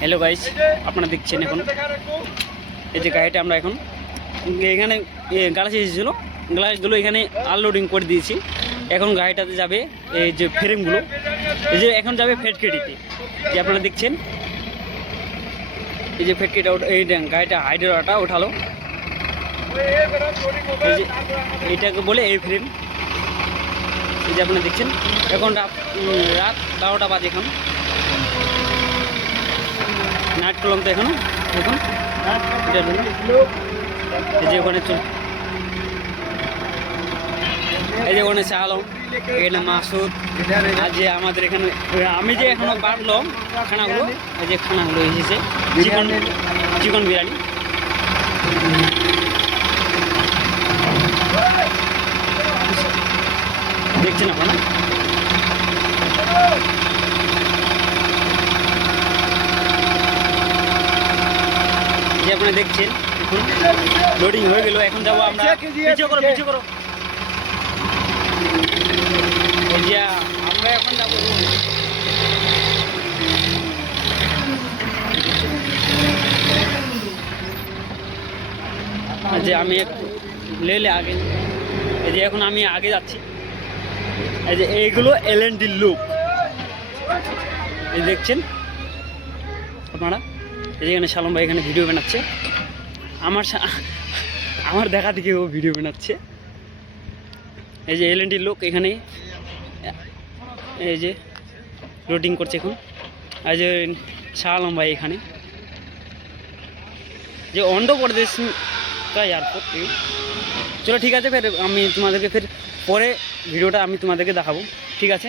Hello guys, আপনারা দেখছেন এখন এই যে গাড়িটা আমরা এখন এখানে গ্লাস এসেছিলো, গ্লাসগুলো এখানে আনলোডিং করে দিয়েছি। এখন গাড়িটাতে যাবে এই যে ফ্রেমগুলো, এই যে এখন যাবে ফ্যাক্টরিতে। যে আপনারা দেখছেন এই যে ফ্যাক্টরিটা, এই গাড়িটা হাইড্রোটা ওঠালো, এই যে এইটাকে বলে এই ফ্রেম। এই যে আপনারা দেখছেন এখন রাত 12টা বাজে, এখন নাইট করলাম তো এখন এই যে ওখানে এই যে ওখানে শাহ এখানে মাসুদ, আর যে আমাদের এখানে আমি যে এখনো বাড়লো খানাগুলো, এই যে খানাগুলো এসেছে চিকেন বিরিয়ানি। দেখছেন আপনারা, যে আপনারা দেখছেন এখন লোডিং হয়ে গেল। এখন যাবো আমরা, পিছিয়ে করো এই যে আমরা এখন যাবো যে আমি লেলে আগে, এই যে এখন আমি আগে যাচ্ছি। এই যে এইগুলো এলএনডি লুক, এই দেখছেন আপনারা। এই যেখানে সালম ভাই এখানে ভিডিও বানাচ্ছে, আমার দেখা থেকে ও ভিডিও বানাচ্ছে। এই যে এলএনডি লোক এখানে এই যে লোডিং করছে এখন। আর যে সালম ভাই এখানে যে অন্ধ্রপ্রদেশ का एयरपोर्ट। चलो ठीक है, फिर আমি তোমাদেরকে फिर পরে ভিডিওটা আমি তোমাদেরকে দেখাবো, ঠিক আছে।